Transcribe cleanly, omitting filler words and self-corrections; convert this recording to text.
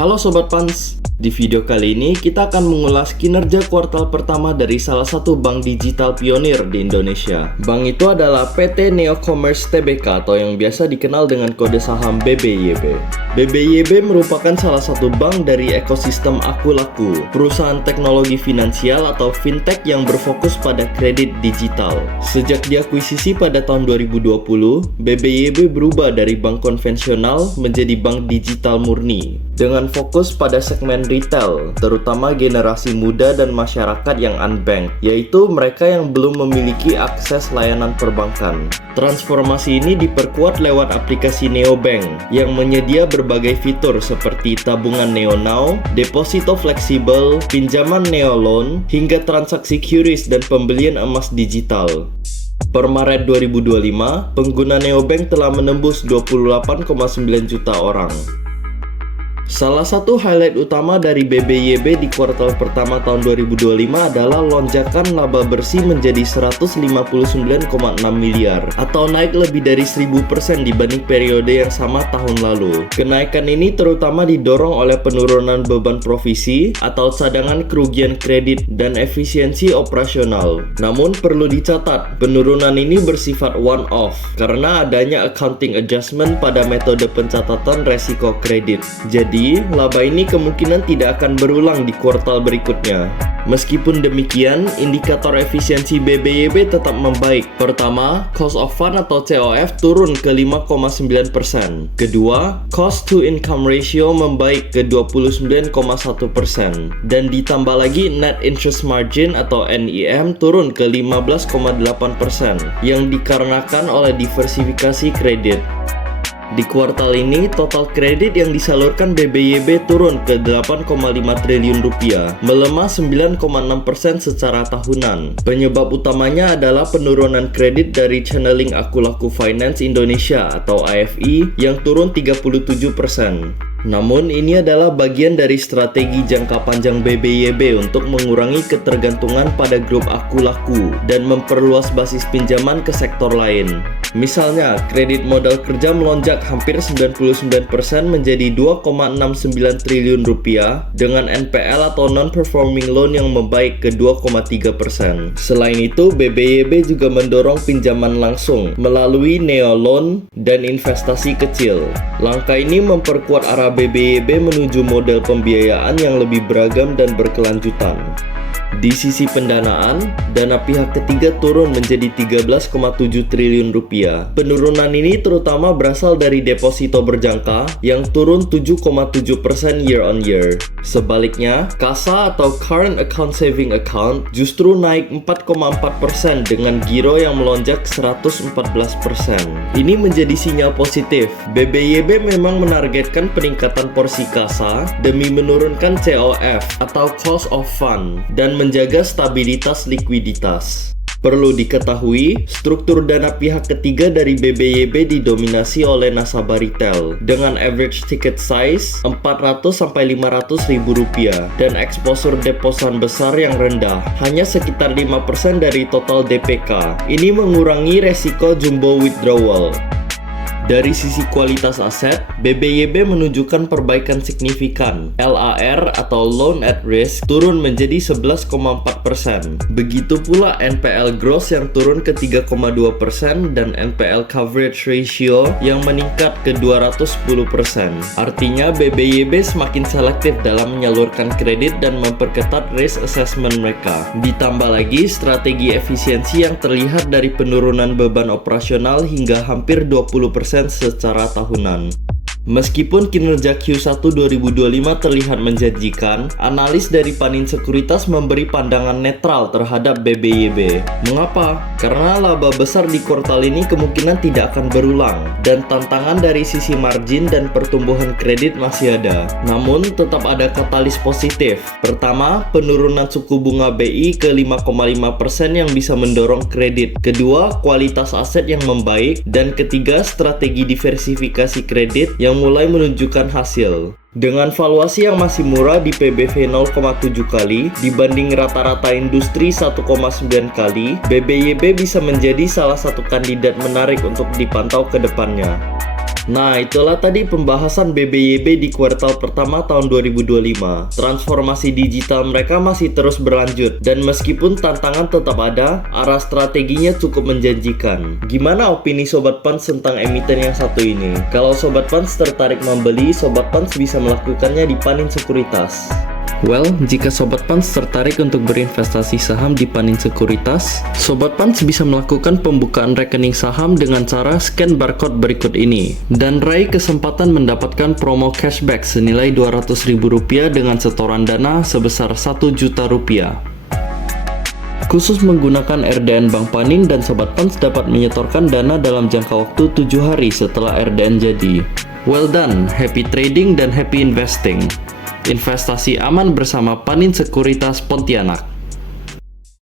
Halo Sobat Pans, di video kali ini kita akan mengulas kinerja kuartal pertama dari salah satu bank digital pionir di Indonesia. Bank itu adalah PT Neo Commerce Tbk atau yang biasa dikenal dengan kode saham BBYB. BBYB merupakan salah satu bank dari ekosistem Akulaku, perusahaan teknologi finansial atau fintech yang berfokus pada kredit digital. Sejak diakuisisi pada tahun 2020, BBYB berubah dari bank konvensional menjadi bank digital murni, dengan fokus pada segmen retail, terutama generasi muda dan masyarakat yang unbanked, yaitu mereka yang belum memiliki akses layanan perbankan. Transformasi ini diperkuat lewat aplikasi Neobank yang menyedia berbagai fitur seperti tabungan Neo Now, deposito fleksibel, pinjaman Neo Loan, hingga transaksi QRIS dan pembelian emas digital. Per Maret 2025, pengguna Neobank telah menembus 28,9 juta orang. Salah satu highlight utama dari BBYB di kuartal pertama tahun 2025 adalah lonjakan laba bersih menjadi 159,6 miliar atau naik lebih dari 1000% dibanding periode yang sama tahun lalu. Kenaikan ini terutama didorong oleh penurunan beban provisi atau cadangan kerugian kredit dan efisiensi operasional. Namun perlu dicatat, penurunan ini bersifat one-off karena adanya accounting adjustment pada metode pencatatan resiko kredit. Jadi, laba ini kemungkinan tidak akan berulang di kuartal berikutnya. Meskipun demikian, indikator efisiensi BBYB tetap membaik. Pertama, cost of fund atau COF turun ke 5,9%. Kedua, cost to income ratio membaik ke 29,1%. Dan ditambah lagi net interest margin atau NIM turun ke 15,8% yang dikarenakan oleh diversifikasi kredit. Di kuartal ini, total kredit yang disalurkan BBYB turun ke 8,5 triliun rupiah, melemah 9,6% secara tahunan. Penyebab utamanya adalah penurunan kredit dari channeling Akulaku Finance Indonesia atau AFI yang turun 37%. Namun ini adalah bagian dari strategi jangka panjang BBYB untuk mengurangi ketergantungan pada grup Akulaku dan memperluas basis pinjaman ke sektor lain. Misalnya, kredit modal kerja melonjak hampir 99% menjadi 2,69 triliun rupiah dengan NPL atau non-performing loan yang membaik ke 2,3%. Selain itu, BBYB juga mendorong pinjaman langsung melalui Neo Loan dan investasi kecil. Langkah ini memperkuat arah BBYB menuju model pembiayaan yang lebih beragam dan berkelanjutan. Di sisi pendanaan, dana pihak ketiga turun menjadi 13,7 triliun rupiah. Penurunan ini terutama berasal dari deposito berjangka yang turun 7,7% year on year. Sebaliknya, KASA atau Current Account Saving Account justru naik 4,4% dengan giro yang melonjak 114%. Ini menjadi sinyal positif. BBYB memang menargetkan peningkatan porsi KASA demi menurunkan COF atau Cost of Fund dan menjaga stabilitas likuiditas. Perlu diketahui, struktur dana pihak ketiga dari BBYB didominasi oleh nasabah retail dengan average ticket size 400-500 ribu rupiah dan exposure deposan besar yang rendah, hanya sekitar 5% dari total DPK. Ini mengurangi resiko jumbo withdrawal. Dari sisi kualitas aset, BBYB menunjukkan perbaikan signifikan. LAR atau Loan at Risk turun menjadi 11,4%. Begitu pula NPL gross yang turun ke 3,2% dan NPL coverage ratio yang meningkat ke 210%. Artinya BBYB semakin selektif dalam menyalurkan kredit dan memperketat risk assessment mereka. Ditambah lagi strategi efisiensi yang terlihat dari penurunan beban operasional hingga hampir 20% secara tahunan. Meskipun kinerja Q1 2025 terlihat menjanjikan, analis dari Panin Sekuritas memberi pandangan netral terhadap BBYB. Mengapa? Karena laba besar di kuartal ini kemungkinan tidak akan berulang, dan tantangan dari sisi margin dan pertumbuhan kredit masih ada. Namun, tetap ada katalis positif. Pertama, penurunan suku bunga BI ke 5,5% yang bisa mendorong kredit. Kedua, kualitas aset yang membaik. Dan ketiga, strategi diversifikasi kredit yang mulai menunjukkan hasil. Dengan valuasi yang masih murah di PBV 0,7 kali dibanding rata-rata industri 1,9 kali, BBYB bisa menjadi salah satu kandidat menarik untuk dipantau ke depannya. Nah, itulah tadi pembahasan BBYB di kuartal pertama tahun 2025. Transformasi digital mereka masih terus berlanjut, dan meskipun tantangan tetap ada, arah strateginya cukup menjanjikan. Gimana opini Sobat Pans tentang emiten yang satu ini? Kalau Sobat Pans tertarik membeli, Sobat Pans bisa melakukannya di Panin Sekuritas. Well, jika Sobat Pans tertarik untuk berinvestasi saham di Panin Sekuritas, Sobat Pans bisa melakukan pembukaan rekening saham dengan cara scan barcode berikut ini, dan raih kesempatan mendapatkan promo cashback senilai Rp200.000 dengan setoran dana sebesar Rp1 juta. Khusus menggunakan RDN Bank Panin, dan Sobat Pans dapat menyetorkan dana dalam jangka waktu 7 hari setelah RDN jadi. Well done, happy trading dan happy investing. Investasi aman bersama Panin Sekuritas Pontianak.